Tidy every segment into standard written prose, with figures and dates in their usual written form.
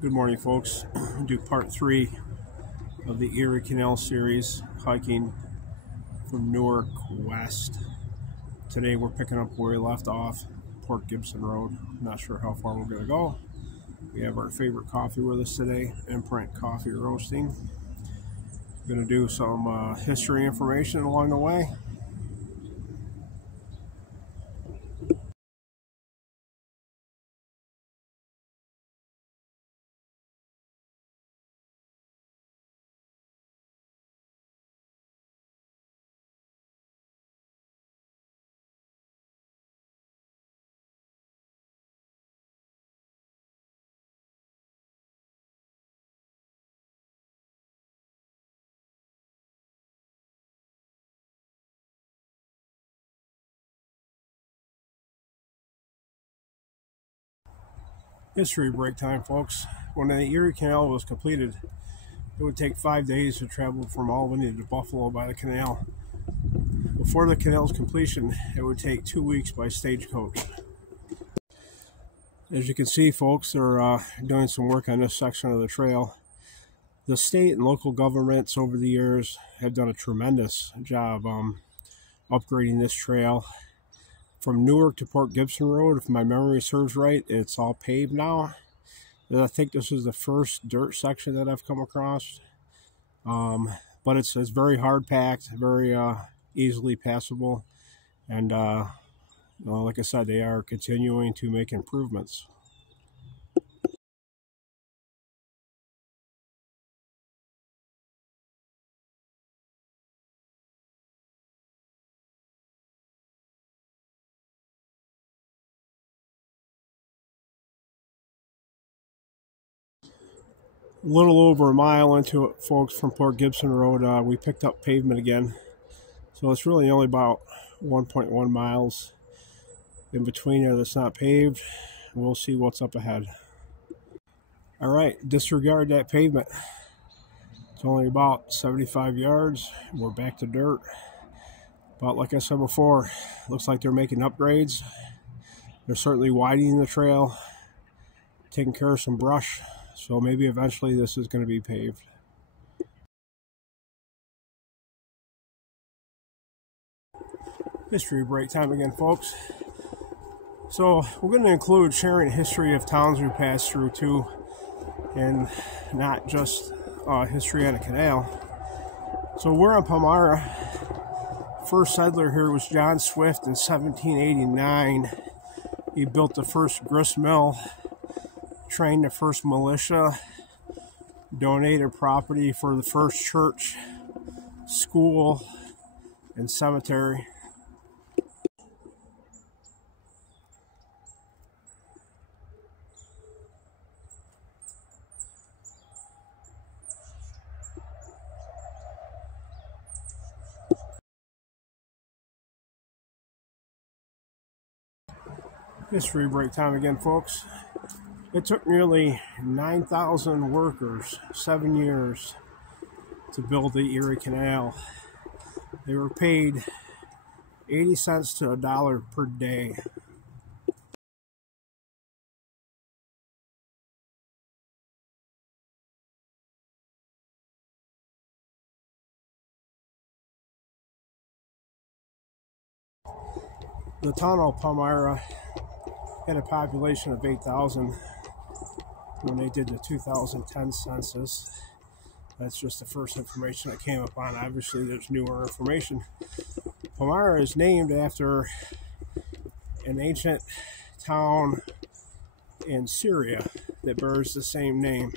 Good morning, folks. We'll do part 3 of the Erie Canal series, hiking from Newark west. Today we're picking up where we left off, Port Gibson Road. Not sure how far we're going to go. We have our favorite coffee with us today, Imprint Coffee Roasting. We're going to do some history information along the way. History break time, folks. When the Erie Canal was completed, it would take 5 days to travel from Albany to Buffalo by the canal. Before the canal's completion, it would take 2 weeks by stagecoach. As you can see, folks, they're doing some work on this section of the trail. The state and local governments over the years have done a tremendous job upgrading this trail. From Newark to Port Gibson Road, if my memory serves right, it's all paved now. And I think this is the first dirt section that I've come across. But it's very hard packed, very easily passable. And well, like I said, they are continuing to make improvements. A little over a mile into it, folks, from Port Gibson Road, we picked up pavement again. So it's really only about 1.1 miles in between there that's not paved. We'll see what's up ahead. All right, disregard that pavement. It's only about 75 yards. We're back to dirt. But like I said before, looks like they're making upgrades. They're certainly widening the trail, taking care of some brush. So maybe eventually this is going to be paved. History break time again, folks. So we're going to include sharing history of towns we passed through too, and not just history on a canal. So we're on Palmyra. First settler here was John Swift in 1789. He built the first grist mill, trained the first militia, donated property for the first church, school, and cemetery. History break time again, folks. It took nearly 9,000 workers 7 years to build the Erie Canal. They were paid 80 cents to $1 per day. The town of Palmyra had a population of 8,000 when they did the 2010 census. That's just the first information I came upon. Obviously, there's newer information. Palmyra is named after an ancient town in Syria that bears the same name.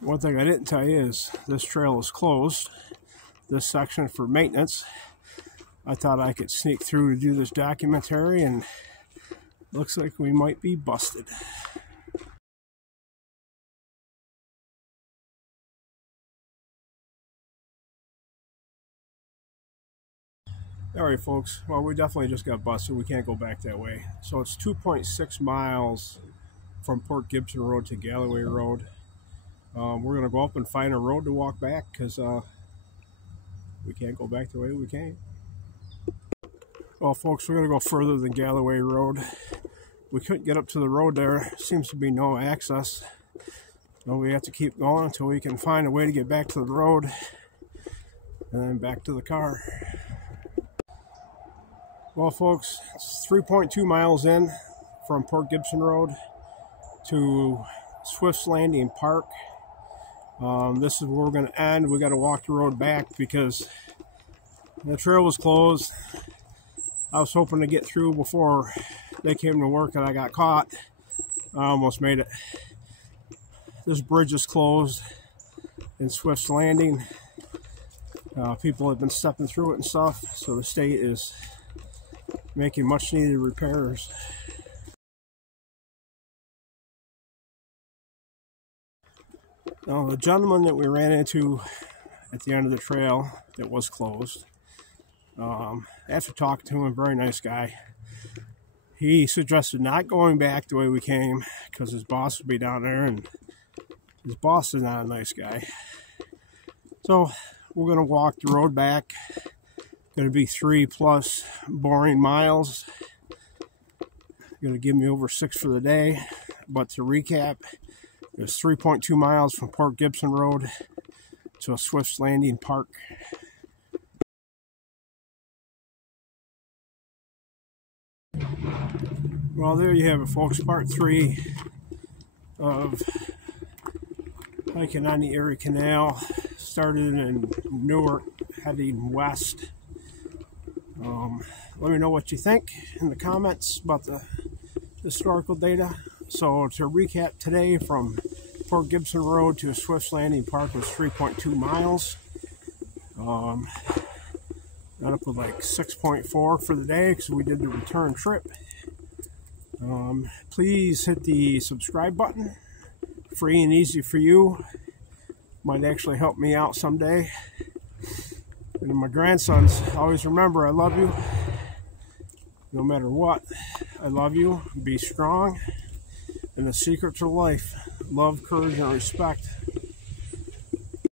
One thing I didn't tell you is this trail is closed, this section for maintenance. I thought I could sneak through to do this documentary, and looks like we might be busted. All right, folks. Well, we definitely just got busted. We can't go back that way. So it's 2.6 miles from Port Gibson Road to Galloway Road. We're going to go up and find a road to walk back because we can't go back the way we came. Well, folks, we're going to go further than Galloway Road. we couldn't get up to the road there. Seems to be no access. So we have to keep going until we can find a way to get back to the road and then back to the car. Well, folks, it's 3.2 miles in from Port Gibson Road to Swift's Landing Park. This is where we're going to end. We got to walk the road back because the trail was closed. I was hoping to get through before they came to work and I got caught. I almost made it. This bridge is closed in Swift's Landing. People have been stepping through it and stuff, so the state is making much needed repairs. Now, the gentleman that we ran into at the end of the trail that was closed, after talking to him, very nice guy, he suggested not going back the way we came because his boss would be down there, and his boss is not a nice guy. So we're going to walk the road back. Going to be 3+ boring miles. Going to give me over 6 for the day. But to recap, it's 3.2 miles from Port Gibson Road to a Swift's Landing Park. Well, there you have it, folks. Part 3 of hiking on the Erie Canal. Started in Newark, heading west. Let me know what you think in the comments about the historical data. So to recap, today from Port Gibson Road to Swift's Landing Park was 3.2 miles. Got up with like 6.4 for the day because we did the return trip. Please hit the subscribe button. Free and easy for you. Might actually help me out someday. And my grandsons, always remember, I love you. No matter what, I love you. Be strong. And the secret to life: love, courage, and respect.